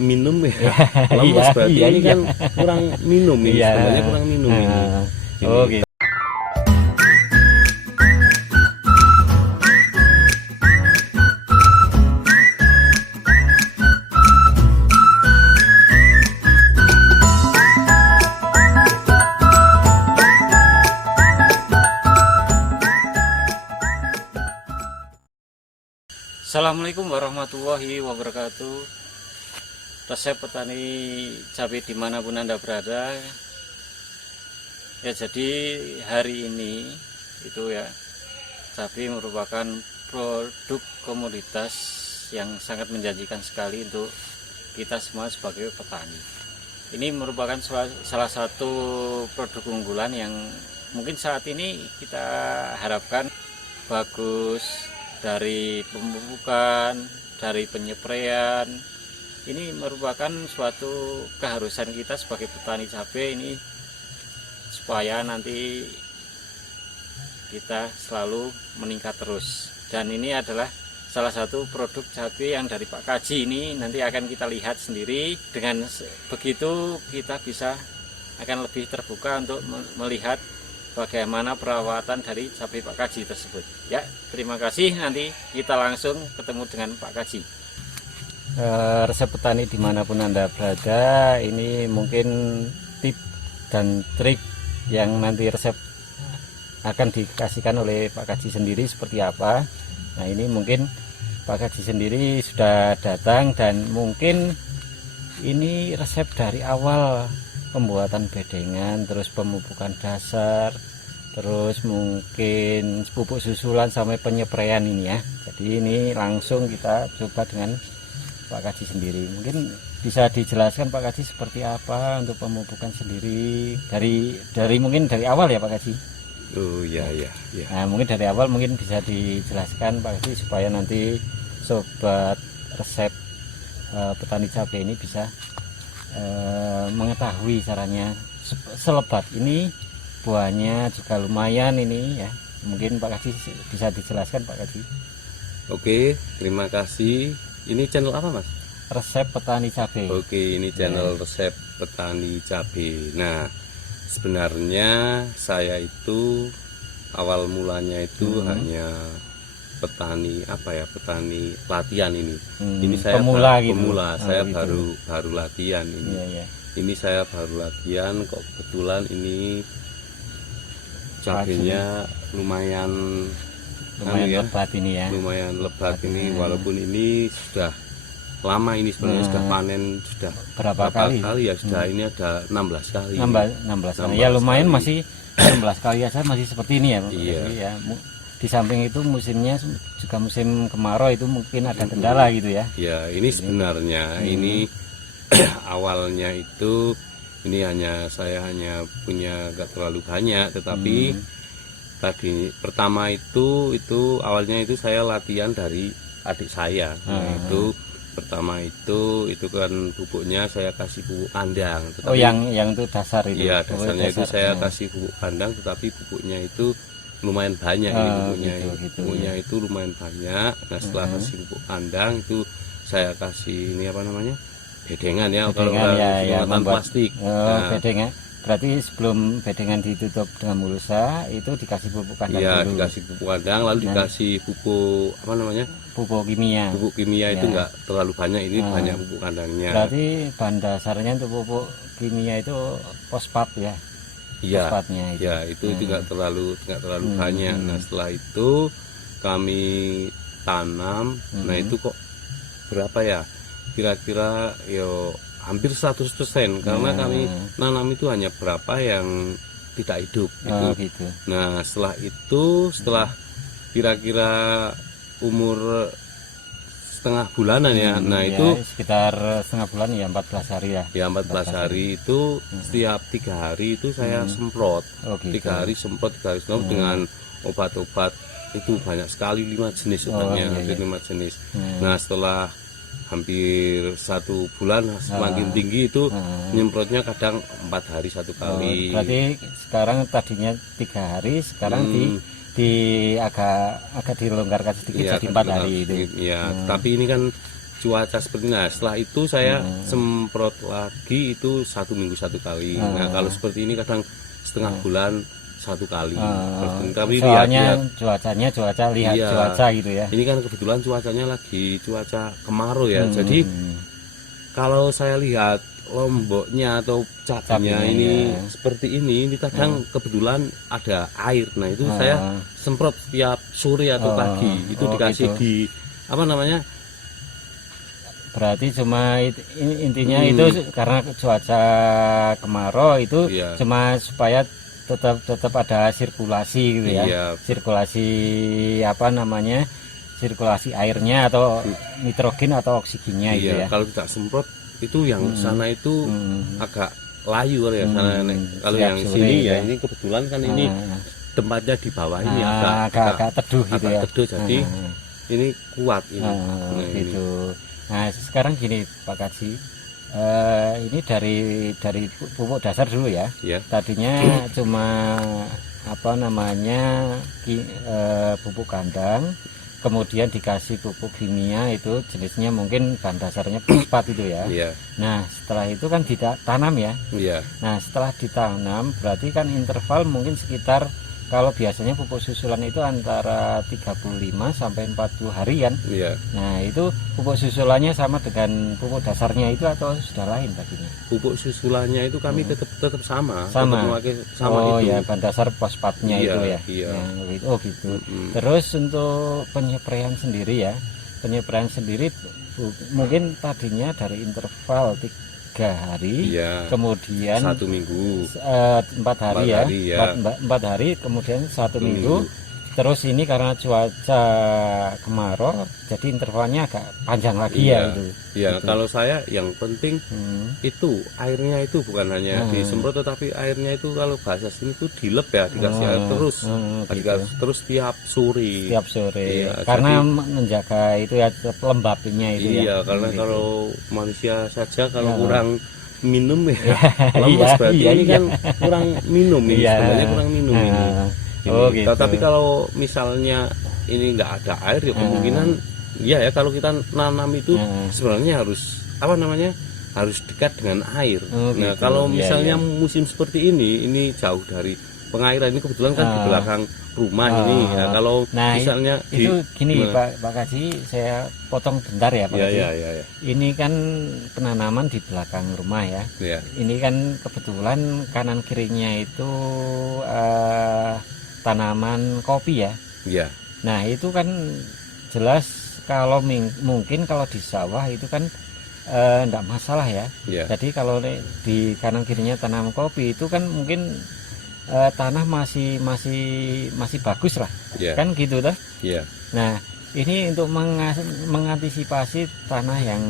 minum ya. Lemes berarti iya, ini iya. kan kurang minum ini, Iya. sebenarnya kurang minum ini. Oh gitu. Assalamualaikum warahmatullahi wabarakatuh. Resep petani cabai dimanapun Anda berada. Ya, jadi hari ini itu ya, cabai merupakan produk komoditas yang sangat menjanjikan sekali untuk kita semua sebagai petani. Ini merupakan salah satu produk unggulan yang mungkin saat ini kita harapkan bagus, dari pemupukan, dari penyepraian. Ini merupakan suatu keharusan kita sebagai petani cabai ini, supaya nanti kita selalu meningkat terus. Dan ini adalah salah satu produk cabai yang dari Pak Kaji ini nanti akan kita lihat sendiri. Dengan begitu kita bisa akan lebih terbuka untuk melihat bagaimana perawatan dari cabai Pak Kaji tersebut. Ya, terima kasih. Nanti kita langsung ketemu dengan Pak Kaji. Resep petani dimanapun Anda berada, ini mungkin tip dan trik yang nanti resep akan dikasihkan oleh Pak Kaji sendiri seperti apa. Nah, ini mungkin Pak Kaji sendiri sudah datang, dan mungkin ini resep dari awal pembuatan bedengan, terus pemupukan dasar, terus mungkin pupuk susulan sampai penyepraian ini ya. Jadi ini langsung kita coba dengan Pak Kaji sendiri. Mungkin bisa dijelaskan Pak Kaji seperti apa untuk pemupukan sendiri dari mungkin dari awal ya Pak Kaji. Oh ya. Nah, mungkin dari awal mungkin bisa dijelaskan Pak Kaji supaya nanti sobat resep petani cabai ini bisa mengetahui caranya. Selebat ini buahnya juga lumayan ini ya. Mungkin Pak Kaji bisa dijelaskan Pak Kaji. Oke, terima kasih. Ini channel apa Mas? Resep petani cabai. Oke, ini channel resep petani cabai. Nah, sebenarnya saya itu awal mulanya itu hanya petani petani latihan ini. Ini saya pemula gitu. Saya gitu. baru latihan ini. Iya. Ini saya baru latihan kok, kebetulan ini cabainya lumayan lebat ini ya. Lumayan lebat ini, walaupun ini sudah lama, ini sebenarnya sudah panen sudah berapa kali ya, sudah ini ada 16 kali. 16 kali. Ya lumayan kali. Masih 16 kali aja masih seperti ini ya. Iya. Ya, di samping itu musimnya juga musim kemarau, itu mungkin ada kendala gitu ya. Ya, ini sebenarnya ini awalnya itu ini saya hanya punya gak terlalu banyak, tetapi tadi pertama itu awalnya itu saya latihan dari adik saya. Nah, itu pertama itu kan pupuknya saya kasih pupuk kandang. Tetapi, yang itu dasar itu. Iya, dasarnya itu saya kasih pupuk kandang, tetapi pupuknya itu lumayan banyak. Ini pupuknya itu lumayan banyak. Nah, setelah kasih pupuk kandang itu saya kasih ini bedengan ya, kalau plastik. Bedengan. Berarti sebelum bedengan ditutup dengan mulsa itu dikasih pupuk kandang dulu. Dikasih pupuk kandang, lalu dikasih pupuk pupuk kimia. Pupuk kimia itu enggak terlalu banyak, ini banyak pupuk kandangnya. Berarti bahan dasarnya untuk pupuk kimia itu fosfat ya. Iya. Fosfatnya itu. Ya, itu enggak terlalu banyak. Nah, setelah itu kami tanam. Nah, itu kok berapa ya? Kira-kira hampir 100%, karena kami nanam itu hanya berapa yang tidak hidup gitu. Nah, setelah kira-kira umur setengah bulanan ya. Nah, itu sekitar setengah bulan ya, 14 hari ya. Ya, 14 hari itu setiap 3 hari itu saya semprot. 3 hari semprot, 3 hari semprot dengan obat-obat itu banyak sekali, 5 jenis obatnya, 5 jenis. Nah, setelah hampir 1 bulan semakin tinggi itu nyemprotnya kadang 4 hari 1 kali. Berarti sekarang tadinya 3 hari, sekarang agak dilonggarkan sedikit jadi 4 hari itu. Ya, tapi ini kan cuaca seperti ini. Nah, setelah itu saya semprot lagi itu 1 minggu 1 kali. Nah, kalau seperti ini kadang setengah bulan 1 kali. Tapi soalnya lihat cuacanya lihat iya, cuaca gitu ya. ini kan kebetulan cuacanya lagi cuaca kemarau ya. Jadi kalau saya lihat lomboknya atau cabenya ini seperti ini kadang kebetulan ada air. Nah itu saya semprot tiap sore atau pagi. Itu dikasih gitu. di apa namanya? Berarti cuma intinya itu karena cuaca kemarau itu Iya. cuma supaya tetap ada sirkulasi gitu ya. Iya. Sirkulasi apa namanya? Sirkulasi airnya atau nitrogen atau oksigennya itu Iya. ya. Kalau tidak semprot itu yang sana itu agak layu ya sana. Kalau Siap yang sore sini ya. ya ini kebetulan kan ini tempatnya di bawah ini agak teduh gitu agak ya. teduh, jadi ini kuat ini. Nah, Gitu. Nah sekarang gini Pak Kaji, ini dari pupuk dasar dulu ya. Ya. Tadinya cuma apa namanya pupuk kandang, kemudian dikasih pupuk kimia itu jenisnya mungkin bahan dasarnya fosfat itu ya. Iya. Nah setelah itu kan ditanam ya. Iya. Nah setelah ditanam berarti kan interval mungkin sekitar, kalau biasanya pupuk susulan itu antara 35 sampai 40 hari kan. Iya. Nah itu pupuk susulannya sama dengan pupuk dasarnya itu atau sudah lain tadinya? Pupuk susulannya itu kami tetap sama. Sama. Tetap memakai sama Oh itu. ya, bahan dasar fosfatnya Iya, itu ya. iya. Oh gitu. Terus untuk penyempraian sendiri ya, penyempraian sendiri mungkin tadinya dari interval 3 hari, Iya. kemudian 1 minggu. 4 hari ya, 4 hari, kemudian 1 minggu. Terus ini karena cuaca kemarau, jadi intervalnya agak panjang lagi ya itu. Iya, Gitu. kalau saya yang penting itu airnya itu bukan hanya disemprot, tetapi airnya itu kalau bahasa sini itu dilep ya, dikasih air terus, dikasih terus tiap sore. Tiap sore. Iya, Karena menjaga itu ya lembabnya itu ya. Iya, karena Gitu. kalau manusia saja kalau kurang minum ya lemes, Iya, berarti iya, ini iya. kan kurang minum ini, Iya. sebenarnya kurang minum ini. Oh gitu. Tapi kalau misalnya ini nggak ada air ya kemungkinan iya ya, kalau kita nanam itu sebenarnya harus apa namanya, harus dekat dengan air. Oh, Nah gitu. kalau Iya, misalnya iya. musim seperti ini jauh dari pengairan, ini kebetulan kan di belakang rumah ini ya. Kalau Nah, misalnya itu gini Pak Kaji, saya potong bentar ya Pak ya, Kaji. ya. Ini kan penanaman di belakang rumah ya. Ya. Ini kan kebetulan kanan kirinya itu tanaman kopi ya. Iya. Nah itu kan jelas kalau mungkin kalau di sawah itu kan enggak masalah ya. Iya. Jadi kalau di kanan kirinya tanam kopi itu kan mungkin tanah masih bagus lah, Iya. kan gitu dah. Iya. Nah ini untuk mengantisipasi tanah yang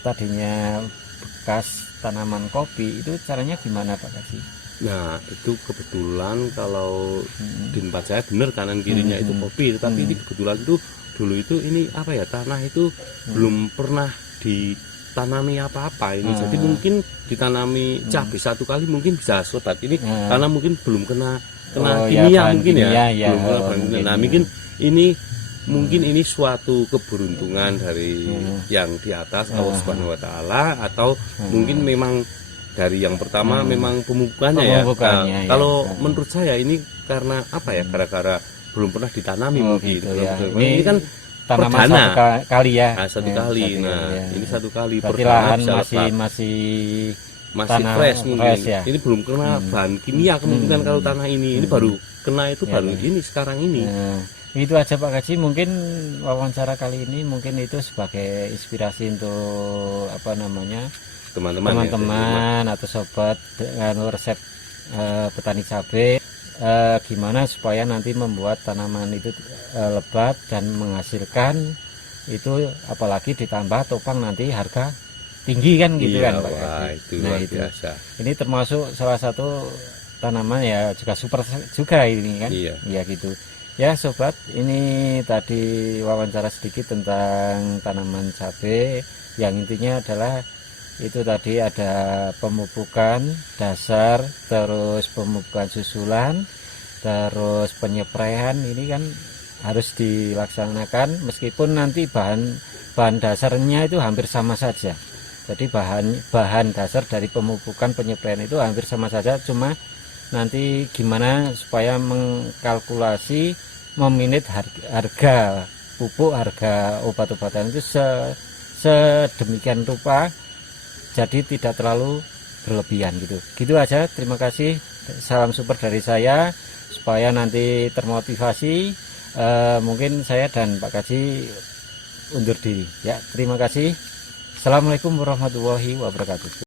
tadinya bekas tanaman kopi itu caranya gimana Pak Kaji? Nah itu kebetulan kalau di tempat saya benar kanan kirinya itu kopi, tetapi ini kebetulan itu dulu itu ini apa ya, tanah itu belum pernah ditanami apa-apa ini, jadi mungkin ditanami cabai 1 kali mungkin bisa sobat ini karena mungkin belum kena kimia mungkin ya, belum kena bahan kimia. Nah mungkin ini suatu keberuntungan dari yang di atas Allah Subhanahu Wa Taala, atau mungkin memang dari yang pertama memang pemupukannya ya. Pemupukannya, ya. Kalau menurut saya ini karena apa ya, gara-gara belum pernah ditanami mungkin. Gitu, ya. Ini kan tanaman perdana. satu kali ya. Satu kali. Ya. Ini 1 kali. Berarti Pertama lahan bisa lebat. masih masih tanah fresh mungkin. fresh ya. Ini belum kena bahan kimia kemungkinan kalau tanah ini. Ini baru kena itu baru ini sekarang ini. Nah, itu aja Pak Kaji, mungkin wawancara kali ini mungkin itu sebagai inspirasi untuk apa namanya teman-teman atau sobat dengan resep petani cabai, gimana supaya nanti membuat tanaman itu lebat dan menghasilkan itu, apalagi ditambah topang nanti harga tinggi kan gitu kan Pak Kaji. Itu luar biasa. Ini termasuk salah satu tanaman ya juga super juga ini kan. Iya gitu. Ya sobat, ini tadi wawancara sedikit tentang tanaman cabai, yang intinya adalah itu tadi ada pemupukan dasar, terus pemupukan susulan, terus penyepraian. Ini kan harus dilaksanakan meskipun nanti bahan bahan dasarnya itu hampir sama saja. Jadi bahan dasar dari pemupukan penyepaian itu hampir sama saja, cuma nanti gimana supaya mengkalkulasi meminit harga pupuk, harga obat-obatan itu sedemikian rupa, jadi tidak terlalu berlebihan gitu. Gitu aja, terima kasih, salam super dari saya, supaya nanti termotivasi. Mungkin saya dan Pak Kaji undur diri ya. Terima kasih. Assalamualaikum warahmatullahi wabarakatuh.